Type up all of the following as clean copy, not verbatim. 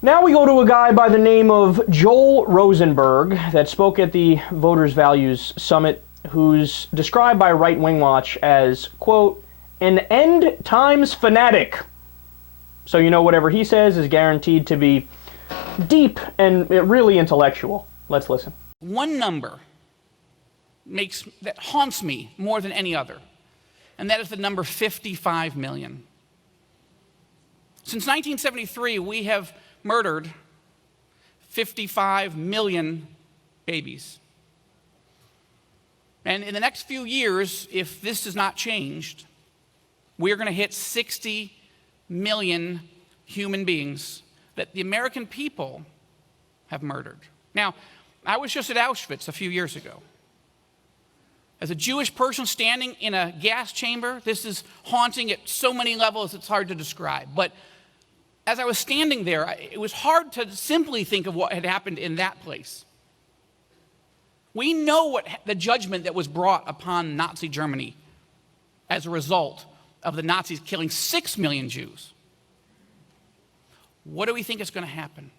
Now we go to a guy by the name of Joel Rosenberg that spoke at the Voters' Values Summit, who's described by Right Wing Watch as, quote, an end times fanatic. So you know whatever he says is guaranteed to be deep and really intellectual. Let's listen. One number that haunts me more than any other, and that is the number 55 million. Since 1973, we have murdered 55 million babies. And in the next few years, if this is not changed, we are going to hit 60 million human beings that the American people have murdered. Now, I was just at Auschwitz a few years ago. As a Jewish person standing in a gas chamber, this is haunting at so many levels it's hard to describe. But as I was standing there, it was hard to simply think of what had happened in that place. We know what the judgment that was brought upon Nazi Germany as a result of the Nazis killing 6 million Jews. What do we think is going to happen?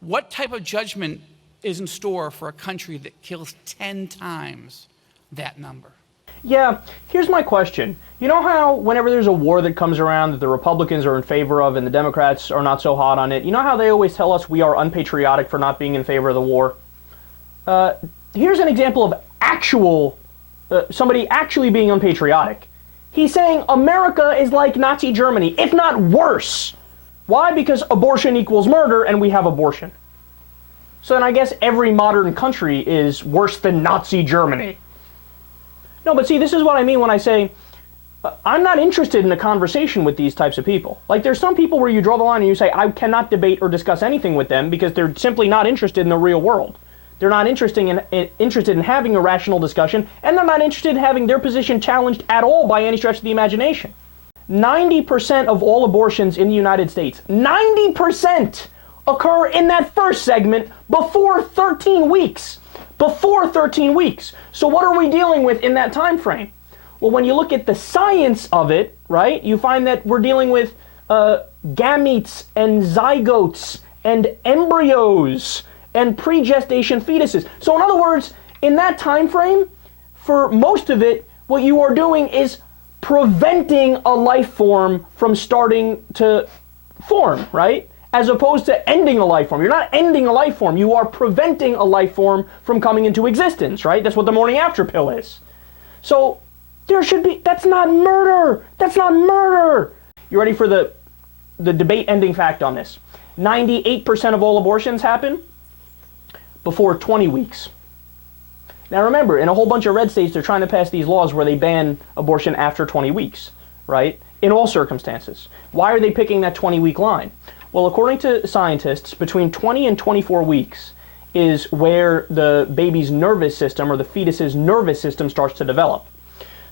What type of judgment is in store for a country that kills 10 times that number? Yeah, here's my question. You know how whenever there's a war that comes around that the Republicans are in favor of and the Democrats are not so hot on it, you know how they always tell us we are unpatriotic for not being in favor of the war? Here's an example of somebody actually being unpatriotic. He's saying America is like Nazi Germany, if not worse. Why? Because abortion equals murder and we have abortion. So then I guess every modern country is worse than Nazi Germany. No, but see, this is what I mean when I say I'm not interested in a conversation with these types of people. Like, there's some people where you draw the line and you say, I cannot debate or discuss anything with them because they're simply not interested in the real world. They're not interested in having a rational discussion, and they're not interested in having their position challenged at all by any stretch of the imagination. 90% of all abortions in the United States, 90% occur in that first segment before 13 weeks. Before 13 weeks. So what are we dealing with in that time frame? Well, when you look at the science of it, right, you find that we're dealing with gametes and zygotes and embryos and pre-gestation fetuses. So in other words, in that time frame, for most of it, what you are doing is preventing a life form from starting to form, right? As opposed to ending a life form. You're not ending a life form. You are preventing a life form from coming into existence, right? That's what the morning after pill is. So there should be, that's not murder. That's not murder. You ready for the debate ending fact on this? 98% of all abortions happen before 20 weeks. Now remember, in a whole bunch of red states, they're trying to pass these laws where they ban abortion after 20 weeks, right? In all circumstances. Why are they picking that 20-week line? Well, according to scientists, between 20 and 24 weeks is where the baby's nervous system or the fetus's nervous system starts to develop.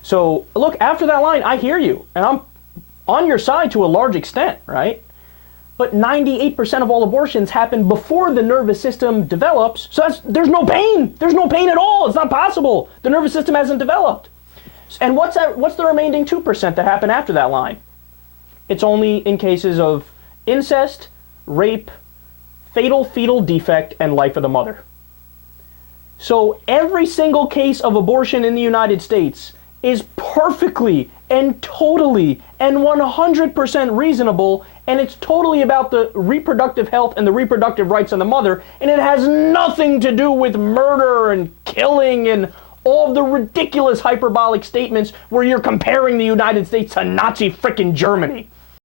So, look, after that line, I hear you, and I'm on your side to a large extent, right? But 98% of all abortions happen before the nervous system develops, so there's no pain. There's no pain at all. It's not possible. The nervous system hasn't developed. And what's the remaining 2% that happen after that line? It's only in cases of incest, rape, fatal fetal defect, and life of the mother. So every single case of abortion in the United States is perfectly and totally and 100% reasonable, and it's totally about the reproductive health and the reproductive rights of the mother, and it has nothing to do with murder and killing and all of the ridiculous hyperbolic statements where you're comparing the United States to Nazi frickin' Germany.